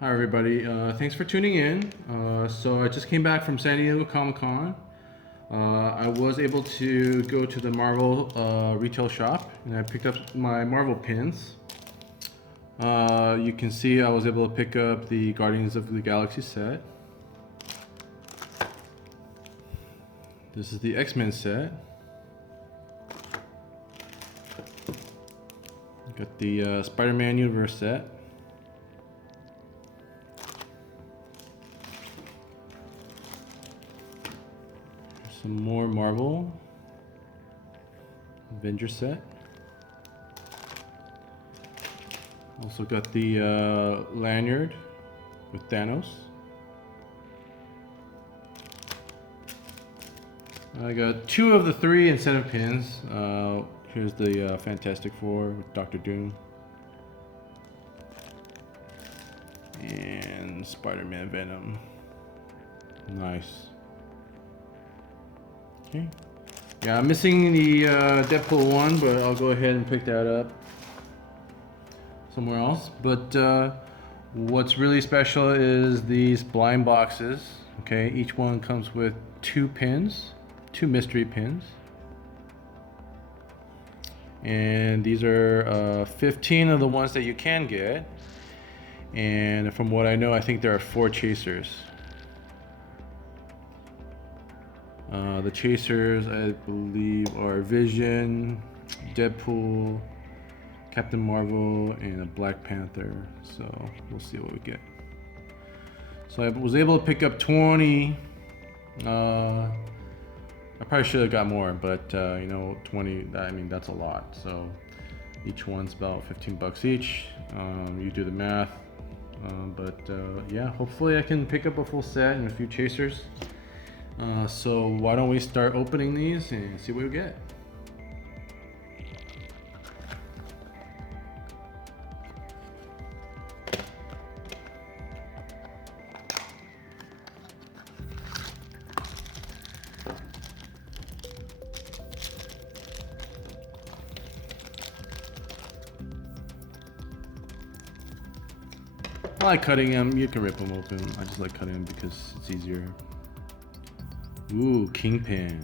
Hi everybody, thanks for tuning in. So I just came back from San Diego Comic-Con. I was able to go to the Marvel retail shop and I picked up my Marvel pins. You can see I was able to pick up the Guardians of the Galaxy set. This is the X-Men set. Got the Spider-Man Universe set. Some more Marvel Avenger set. Also got the lanyard with Thanos. I got 2 of the 3 incentive pins. Here's the Fantastic Four with Doctor Doom. And Spider-Man Venom. Nice. Okay. Yeah, I'm missing the Deadpool one, but I'll go ahead and pick that up somewhere else. But what's really special is these blind boxes. Okay, each one comes with 2 pins, 2 mystery pins. And these are 15 of the ones that you can get. And from what I know, I think there are 4 chasers. The chasers, I believe, are Vision, Deadpool, Captain Marvel, and a Black Panther. So we'll see what we get. So I was able to pick up 20. I probably should have got more, but you know, 20, I mean, that's a lot. So each one's about 15 bucks each. You do the math. Yeah, hopefully I can pick up a full set and a few chasers. So why don't we start opening these and see what we get. I like cutting them. You can rip them open. I just like cutting them because it's easier. Ooh, Kingpin.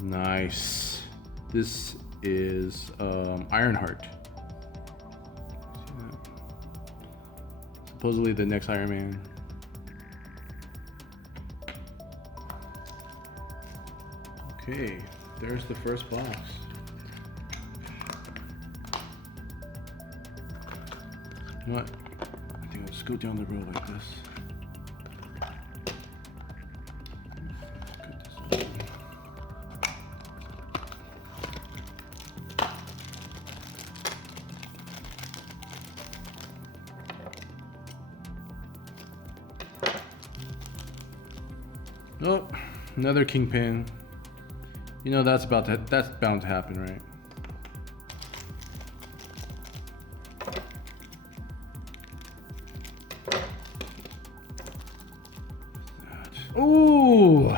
Nice. This is Ironheart. Supposedly the next Iron Man. Okay, there's the first box. You know what? I think I'll just go down the road like this. Cut this open. Oh, another Kingpin. You know that's bound to happen, right? Ooh,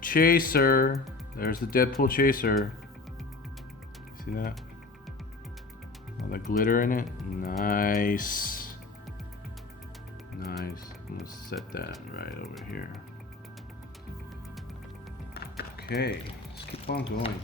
chaser. There's the Deadpool chaser. See that? All the glitter in it. Nice. Nice. I'm gonna set that right over here. Okay. Keep on going.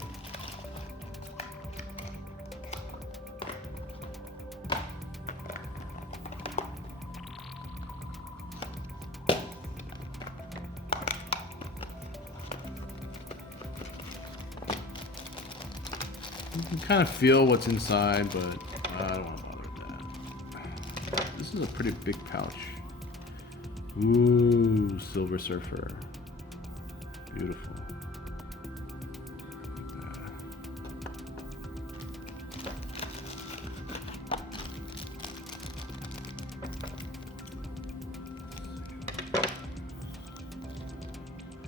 You can kind of feel what's inside, but I don't want to bother with that. This is a pretty big pouch. Ooh, Silver Surfer. Beautiful.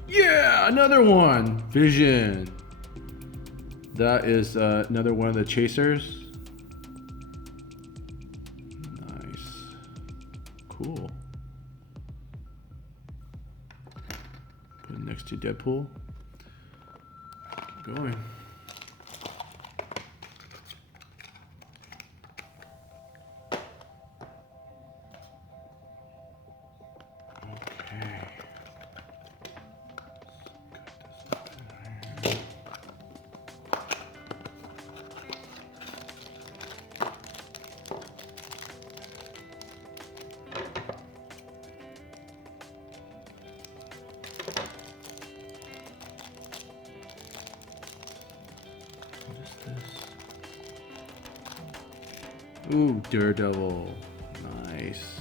Yeah, another one. Vision. That is another one of the chasers. Nice. Cool. next to Deadpool. Keep going. Ooh, Daredevil. Nice.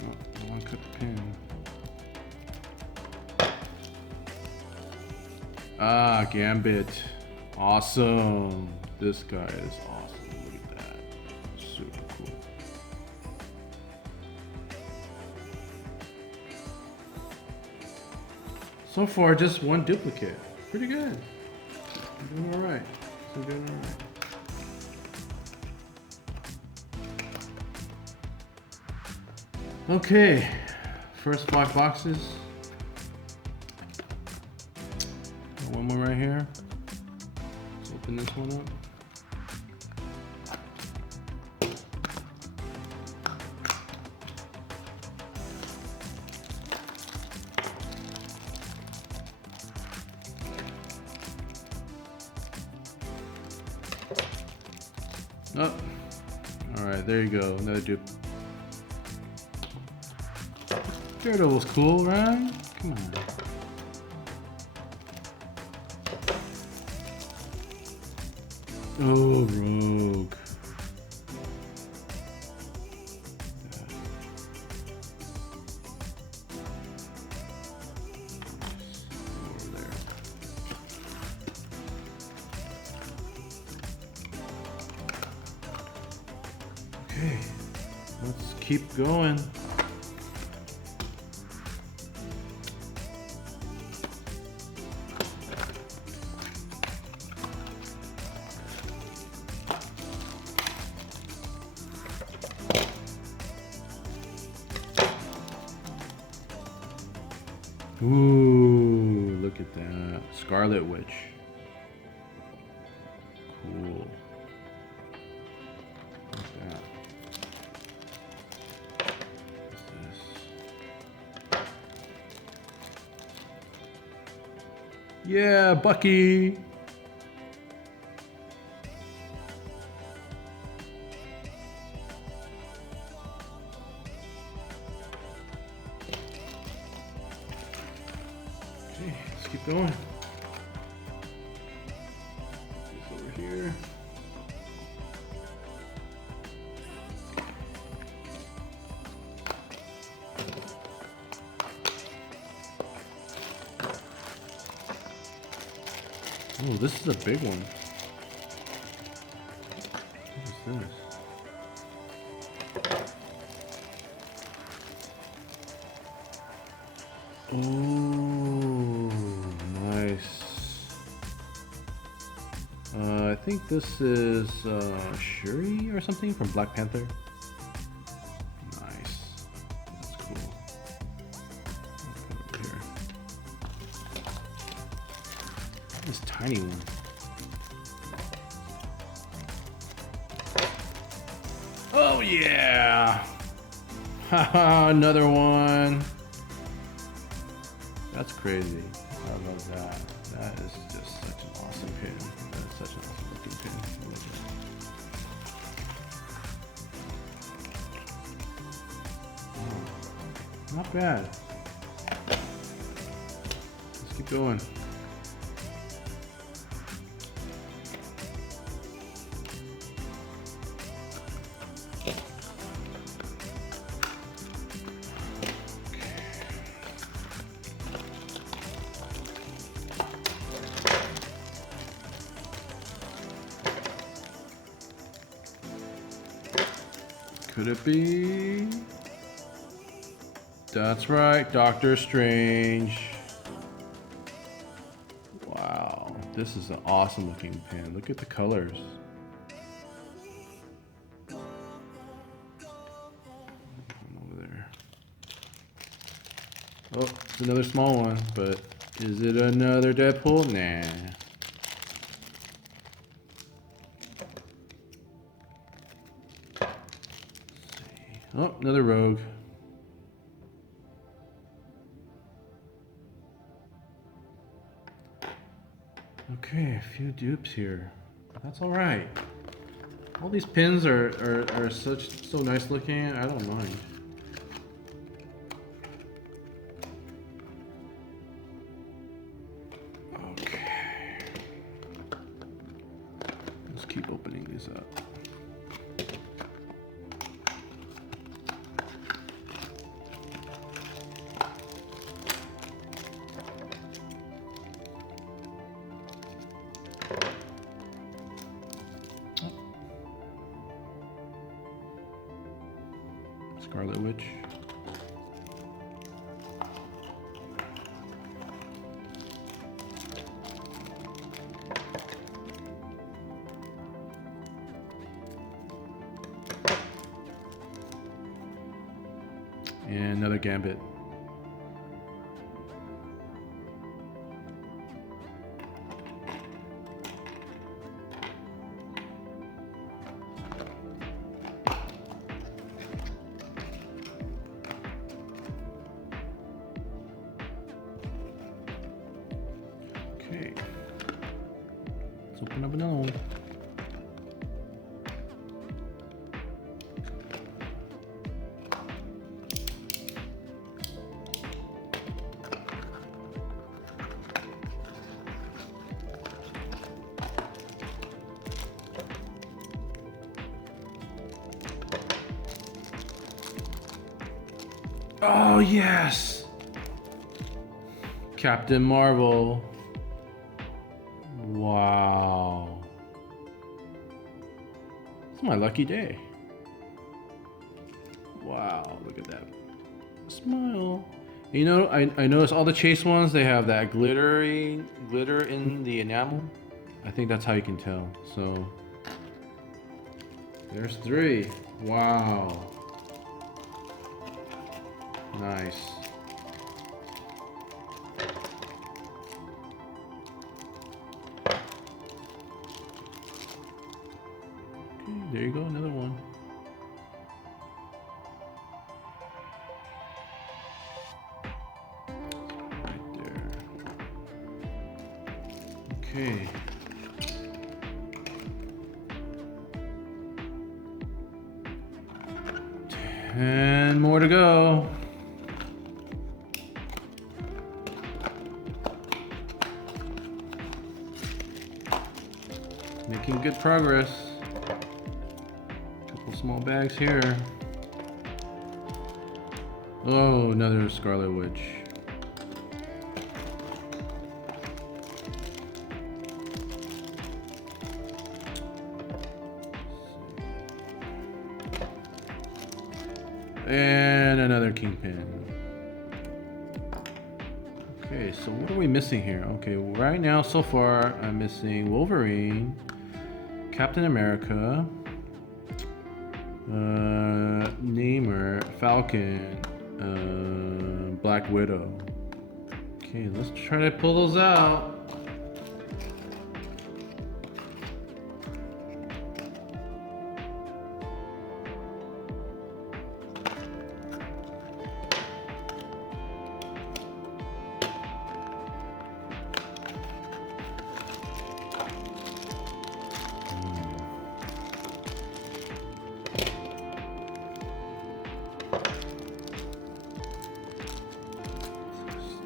Oh, I want to cut the pin. Ah, Gambit. Awesome. This guy is awesome. Look at that. Super cool. So far, just one duplicate. Pretty good. I'm doing alright. I'm doing alright. Okay. First 5 boxes. Got one more right here. Let's open this one up. Oh, all right, there you go, another dupe. Daredevil's cool, right? Come on. Oh, Rogue. Over there. Okay, let's keep going. Ooh, look at that. Scarlet Witch. Cool. Look at that. What's this? Yeah, Bucky. Okay, let's keep going. This over here. Oh, this is a big one. What is this? Oh, nice. I think this is Shuri or something from Black Panther. Nice. That's cool. Over here. This tiny one. Oh yeah! Haha, another one. That's crazy. I love that. That is just such an awesome pin. That is such an awesome looking pin. I love it. Oh, not bad. Let's keep going. Could it be? That's right, Doctor Strange. This is an awesome looking pin. Look at the colors. Over there. Oh, it's another small one, but is it another Deadpool? Nah. Oh, another Rogue. Okay, a few dupes here. That's all right. All these pins are so nice looking. I don't mind. Okay. Let's keep opening these up. Scarlet Witch. And another Gambit. Okay, let's open up another one. Oh yes! Captain Marvel. Wow. It's my lucky day. Wow, look at that smile. You know, I noticed all the Chase ones, they have that glitter in the enamel. I think that's how you can tell. So there's 3. Wow. Nice. Okay, there you go, another one. Right there. Okay. And more to go. Making good progress. Couple small bags here. Oh, another Scarlet Witch. And another Kingpin. Okay, so what are we missing here? Okay, right now, so far, I'm missing Wolverine, Captain America, Namor, Falcon, Black Widow. Okay, let's try to pull those out.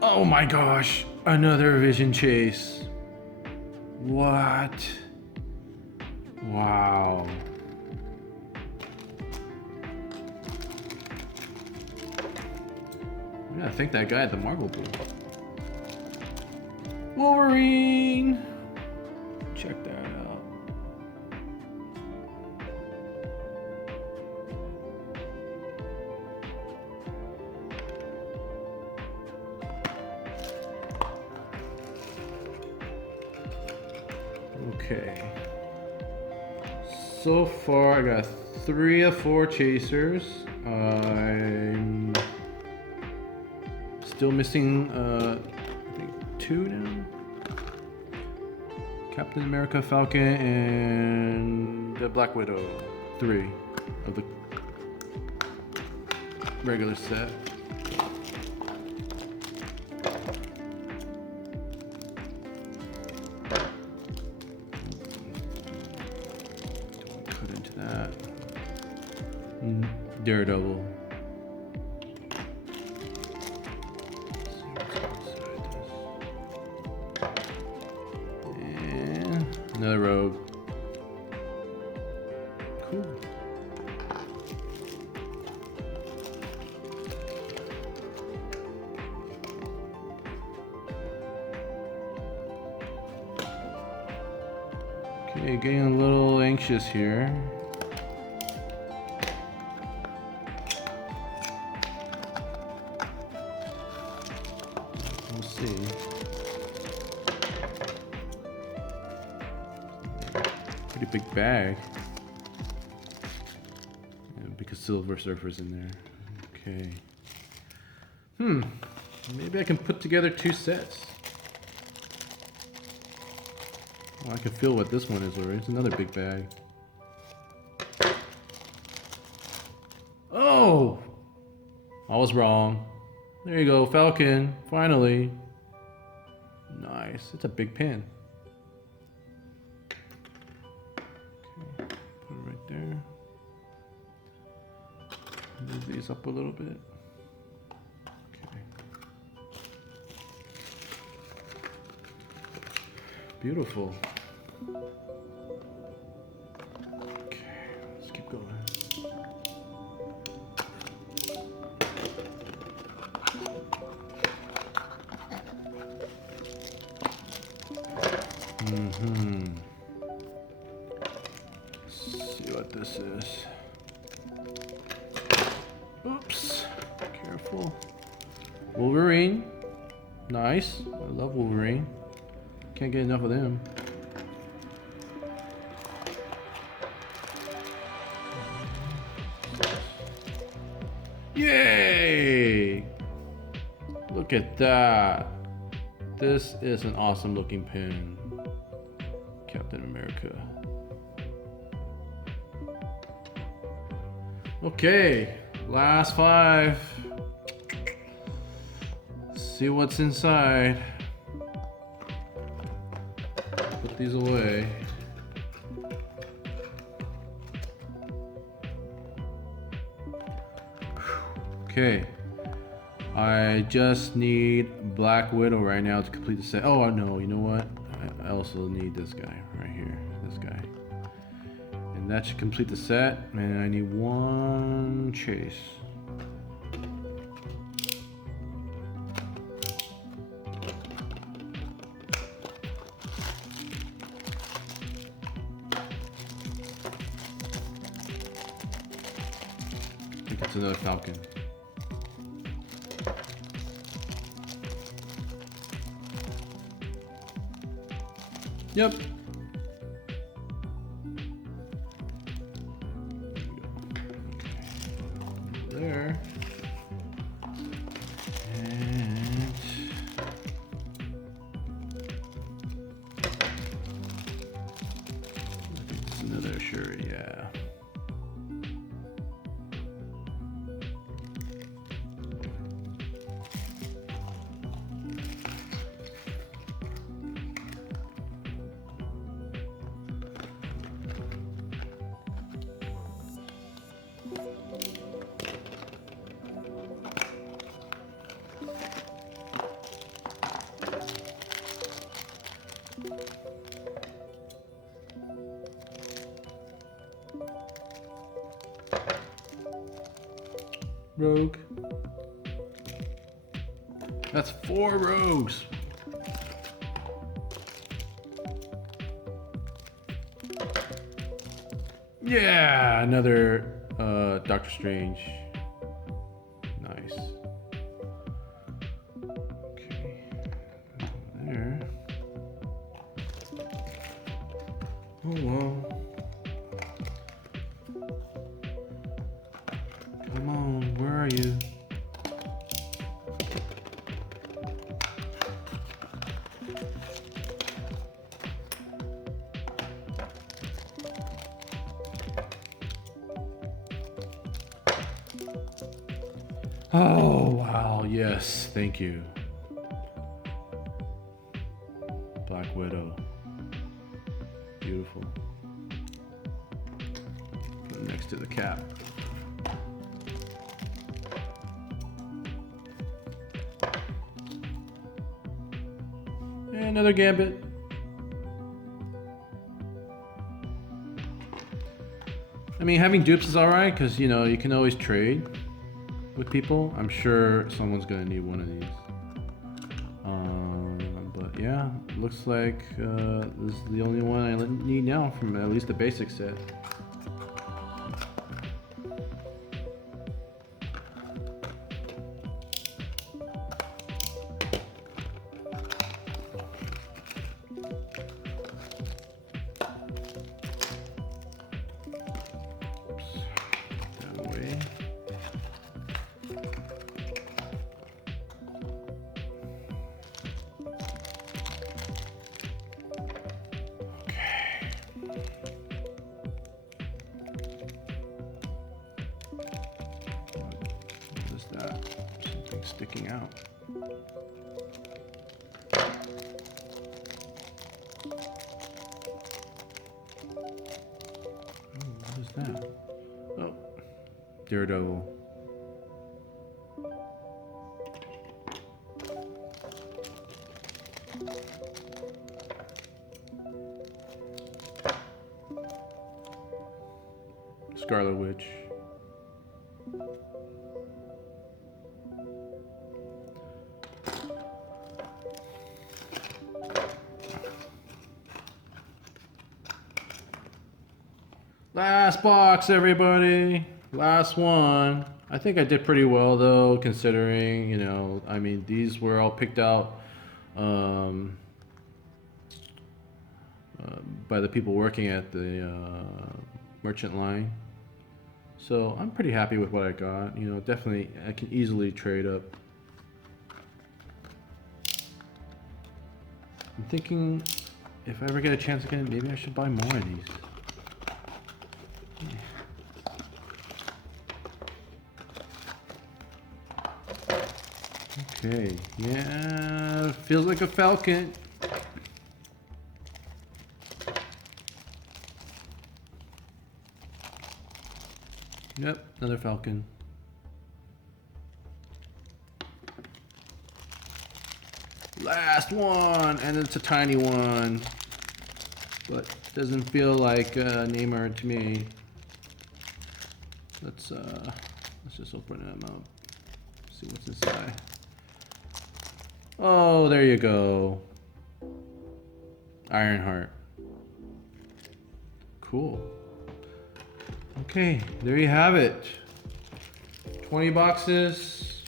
Oh my gosh, another Vision Chase. What? Wow. Yeah, I think that guy at the Marvel booth. Wolverine! Check that out. Okay. So far, I got 3 of 4 chasers. I'm still missing, I think 2 now. Captain America, Falcon, and the Black Widow. 3 of the regular set. Cut into that. Daredevil. And another rogue. Cool. Okay, getting a little anxious here. We'll see. Pretty big bag. Yeah, because Silver Surfer's in there. Okay. Maybe I can put together 2 sets. Oh, I can feel what this one is already. It's another big bag. Oh! I was wrong. There you go, Falcon. Finally. Nice. It's a big pin. Okay, put it right there. Move these up a little bit. Okay. Beautiful. Okay, let's keep going. Let's see what this is. Oops. Careful. Wolverine. Nice. I love Wolverine. Can't get enough of them. Yay! Look at that. This is an awesome looking pin. Captain America. Okay, last 5. See what's inside. Put these away. Okay. I just need Black Widow right now to complete the set. Oh no, you know what? I also need this guy right here. This guy. And that should complete the set. And I need 1 chase. I think it's another Falcon. Yep. There. And it's another shirt, yeah. Rogue. That's 4 rogues. Yeah, another Doctor Strange. Nice. Okay. There. Oh well. Come on, where are you? Oh wow, yes, thank you. Black Widow. Beautiful. Put it next to the cap. And another Gambit. I mean, having dupes is alright because, you know, you can always trade with people. I'm sure someone's gonna need one of these. But yeah, looks like this is the only one I need now from at least the basic set. Something sticking out. Oh, what is that? Oh, Daredevil. Scarlet Witch. Last box, everybody. Last one. I think I did pretty well though, considering, you know, I mean, these were all picked out by the people working at the merchant line. So I'm pretty happy with what I got. You know, definitely I can easily trade up. I'm thinking if I ever get a chance again, maybe I should buy more of these. Okay, yeah, feels like a Falcon. Yep, another Falcon. Last one, and it's a tiny one, but doesn't feel like Neymar to me. Let's just open them up. See what's inside. Oh, there you go. Ironheart. Cool. Okay, there you have it. 20 boxes.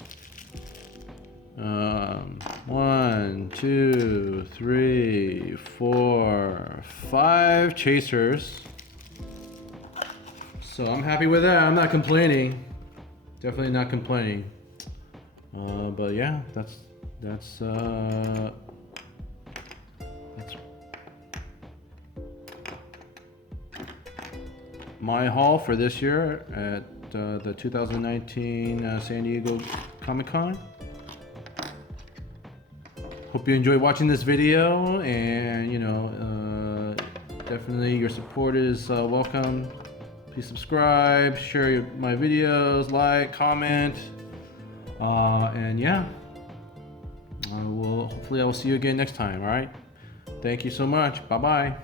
1, 2, 3, 4, 5 chasers. So I'm happy with that. I'm not complaining. Definitely not complaining. But yeah, that's my haul for this year at the 2019 San Diego Comic-Con. Hope you enjoyed watching this video, and you know, definitely your support is welcome. Please subscribe, share my videos, like, comment, and yeah, hopefully I will see you again next time. All right, thank you so much. Bye bye.